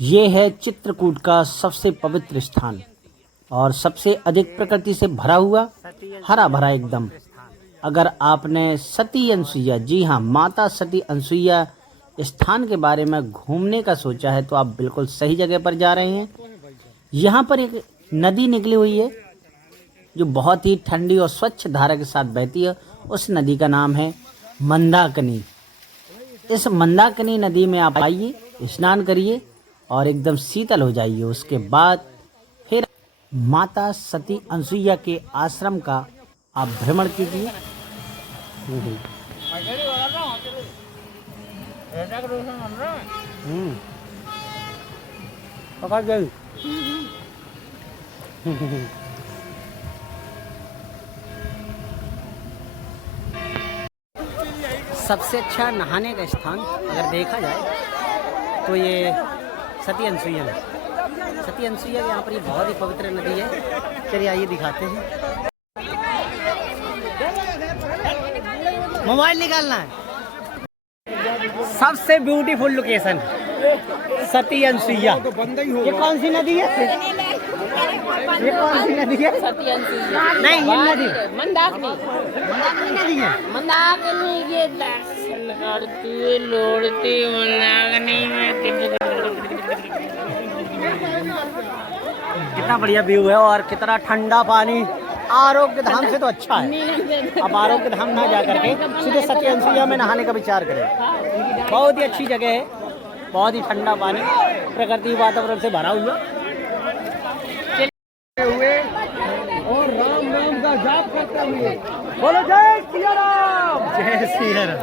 ये है चित्रकूट का सबसे पवित्र स्थान और सबसे अधिक प्रकृति से भरा हुआ, हरा भरा एकदम। अगर आपने सती अनसुईया, जी हाँ, माता सती अनसुईया स्थान के बारे में घूमने का सोचा है तो आप बिल्कुल सही जगह पर जा रहे हैं। यहाँ पर एक नदी निकली हुई है जो बहुत ही ठंडी और स्वच्छ धारा के साथ बहती है। उस नदी का नाम है मंदाकिनी। इस मंदाकिनी नदी में आप आइए, स्नान करिए और एकदम शीतल हो जाइए। उसके बाद फिर माता सती अनसुईया के आश्रम का आप भ्रमण कीजिए। सबसे अच्छा नहाने का स्थान अगर देखा जाए तो ये सती अनसुईया है। सती अनसुईया यहाँ पर ये बहुत ही पवित्र नदी है। चलिए आइए दिखाते हैं। मोबाइल निकालना है। सबसे ब्यूटीफुल लोकेशन सती अनसुईया। ये कौन सी नदी है? ये कौन सी नदी है? सती अनसुईया नहीं, ये नदी मंदाकिनी। मंदाकिनी नदी है। मंदाकिनी के दर्शन करती लोड़ती मंदाकिनी में। कितना बढ़िया व्यू है और कितना ठंडा पानी। आरोग्य धाम से तो अच्छा है। अब आरोग्य धाम ना जा करके सीधे सती अनसुईया में नहाने का विचार करें। बहुत ही अच्छी जगह है, बहुत ही ठंडा पानी, प्रकृति वातावरण से भरा हुआ हुए और राम राम का जाप करते हुए बोलो जय सिया राम। जय सिया राम।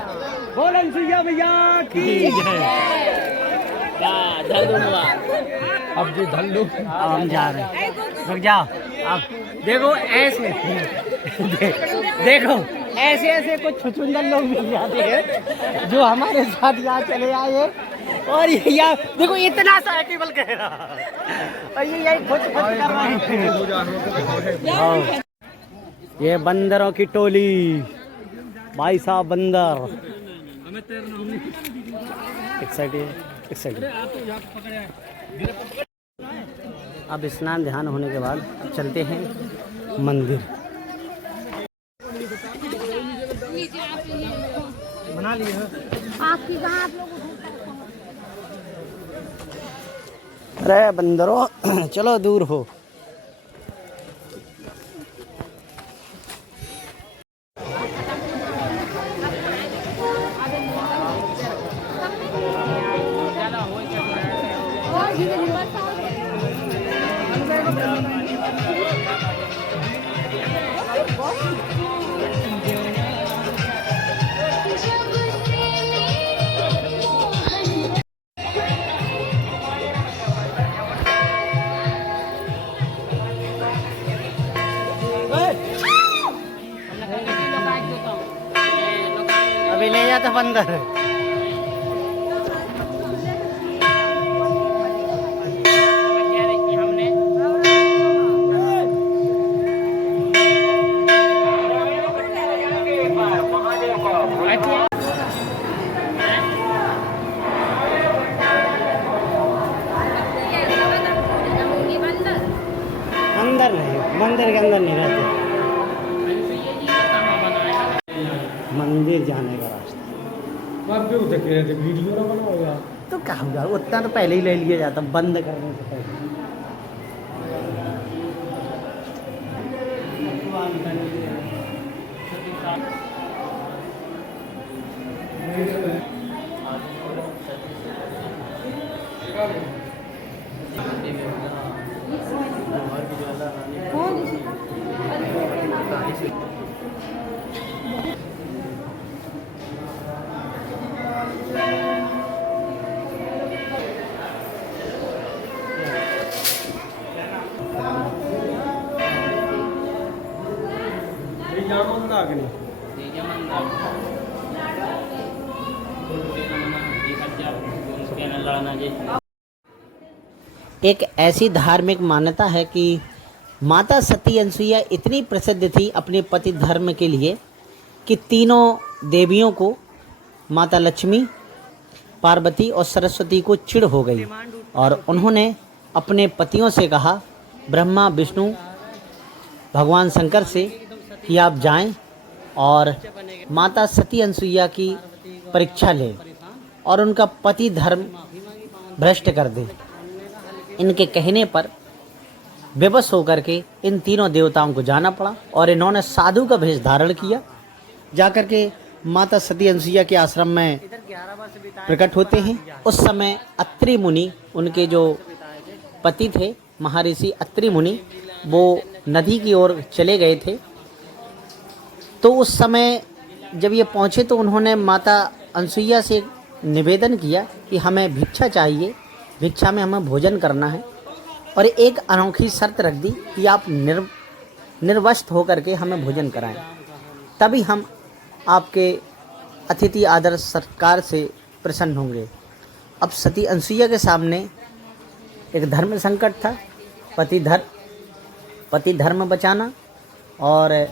बोलो अनसुईया मैया की जय। अब जी धल्लू हम जा रहे हैं। रुक जाओ। अब देखो ऐसे देखो ऐसे ऐसे कुछ छुचुंदर लोग मिल जाते हैं जो हमारे साथ यहाँ चले आए और ये यार देखो इतना सा केवल कह रहा और ये यही खुच कर रहा है। ये बंदरों की टोली, भाई साहब बंदर। एक्साइटेड। अब स्नान ध्यान होने के बाद अब चलते हैं मंदिर। बना लिए अरे बंदरों चलो दूर हो। अभी ले जाते बंदर। अंदर नहीं, मंदिर के अंदर नहीं रहते। मंदिर जाने का रास्ता वीडियो ना बनाओ यार। तो क्या होगा, उतना तो पहले ही ले लिया जाता बंद करने से पहले। एक ऐसी धार्मिक मान्यता है कि माता सती अनसुईया इतनी प्रसिद्ध थी अपने पति धर्म के लिए कि तीनों देवियों को, माता लक्ष्मी, पार्वती और सरस्वती को चिढ़ हो गई और उन्होंने अपने पतियों से कहा, ब्रह्मा विष्णु भगवान शंकर से, कि आप जाएं और माता सती अनसुईया की परीक्षा लें और उनका पति धर्म भ्रष्ट कर दें। इनके कहने पर बेबस होकर के इन तीनों देवताओं को जाना पड़ा और इन्होंने साधु का भेष धारण किया। जाकर के माता सती अनसुईया के आश्रम में प्रकट होते हैं। उस समय अत्रि मुनि, उनके जो पति थे महर्षि अत्रि मुनि, वो नदी की ओर चले गए थे। तो उस समय जब ये पहुँचे तो उन्होंने माता अनसुईया से निवेदन किया कि हमें भिक्षा चाहिए, भिक्षा में हमें भोजन करना है, और एक अनोखी शर्त रख दी कि आप निर्वस्त्र होकर के हमें भोजन कराएं, तभी हम आपके अतिथि आदर सत्कार से प्रसन्न होंगे। अब सती अनसुईया के सामने एक धर्म संकट था, पति धर्म बचाना और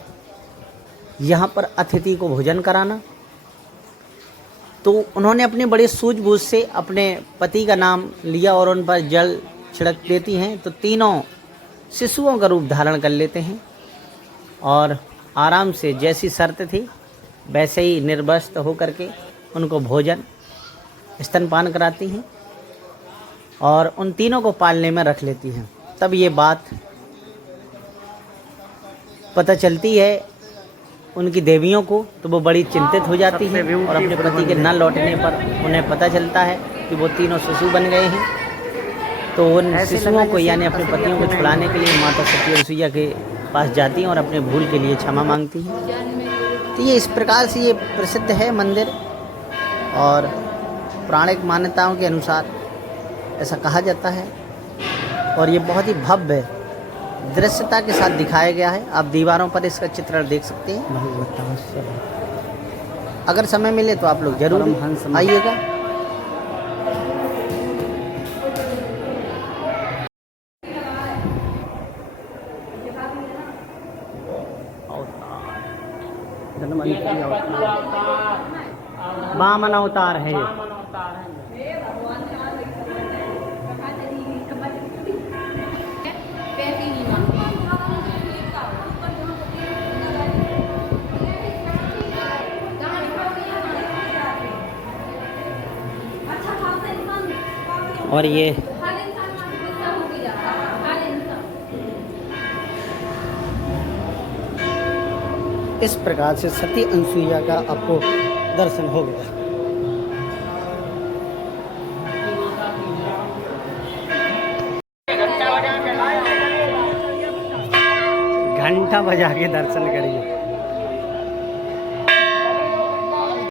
यहाँ पर अतिथि को भोजन कराना। तो उन्होंने अपने बड़े सूझबूझ से अपने पति का नाम लिया और उन पर जल छिड़क देती हैं, तो तीनों शिशुओं का रूप धारण कर लेते हैं और आराम से जैसी शर्त थी वैसे ही निर्वस्त्र होकर के उनको भोजन स्तनपान कराती हैं और उन तीनों को पालने में रख लेती हैं। तब ये बात पता चलती है उनकी देवियों को, तो वो बड़ी चिंतित हो जाती हैं और अपने पति के न लौटने पर उन्हें पता चलता है कि वो तीनों शिशु बन गए हैं। तो उन शिशुओं को यानी अपने पतियों को छुड़ाने के लिए माता सती अनसुईया के पास जाती हैं और अपने भूल के लिए क्षमा मांगती हैं। तो ये इस प्रकार से ये प्रसिद्ध है मंदिर और पौराणिक मान्यताओं के अनुसार ऐसा कहा जाता है और ये बहुत ही भव्य दृश्यता के साथ दिखाया गया है। आप दीवारों पर इसका चित्रण देख सकते हैं। अगर समय मिले तो आप लोग जरूर आइएगा। वामन अवतार है ये। और ये इस प्रकार से सती अनसुईया का आपको दर्शन हो गया। घंटा बजा के दर्शन करिए।